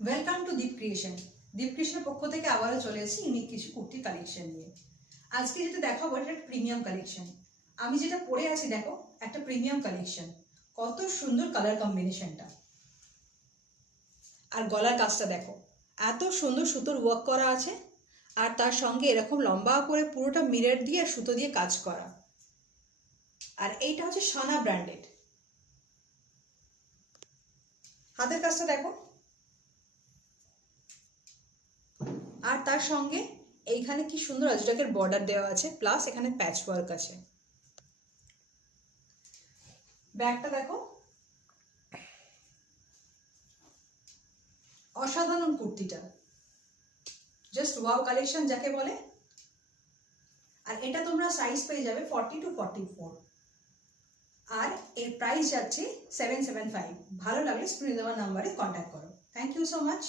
Welcome to Deep creation. Deep ক্রিয়েশনের পক্ষ থেকে আবারও চলে এসেছি ইউনিক কিছু কুর্তি কালেকশন নিয়ে। আজকে যেটা দেখাবো এটা প্রিমিয়াম কালেকশন। আমি যেটা পরে আছি দেখো, একটা প্রিমিয়াম কালেকশন। কত সুন্দর কালার কম্বিনেশনটা, আর গলার কাজটা দেখো, এত সুন্দর সুতোর ওয়ার্ক করা আছে, আর তার সঙ্গে এরকম লম্বা করে পুরোটা মিরর দিয়ে আর সুতো দিয়ে কাজ করা। আর এইটা হচ্ছে সানা ব্র্যান্ডেড। হাতের কাজটা দেখো, আর তার সঙ্গে এইখানে কি সুন্দর আজরাকের বর্ডার দেওয়া আছে, প্লাস এখানে প্যাচ ওয়ার্ক আছে। ব্যাগটা দেখো, অসাধারণ কুর্তিটা, জাস্ট ওয়াও কালেকশন যাকে বলে। আর এটা তোমরা সাইজ পেয়ে যাবে 40 to 44, আর এর প্রাইস যাচ্ছে 775। ভালো লাগলে স্ক্রিনে দেওয়া নাম্বারে কন্ট্যাক্ট করো। Thank you so much.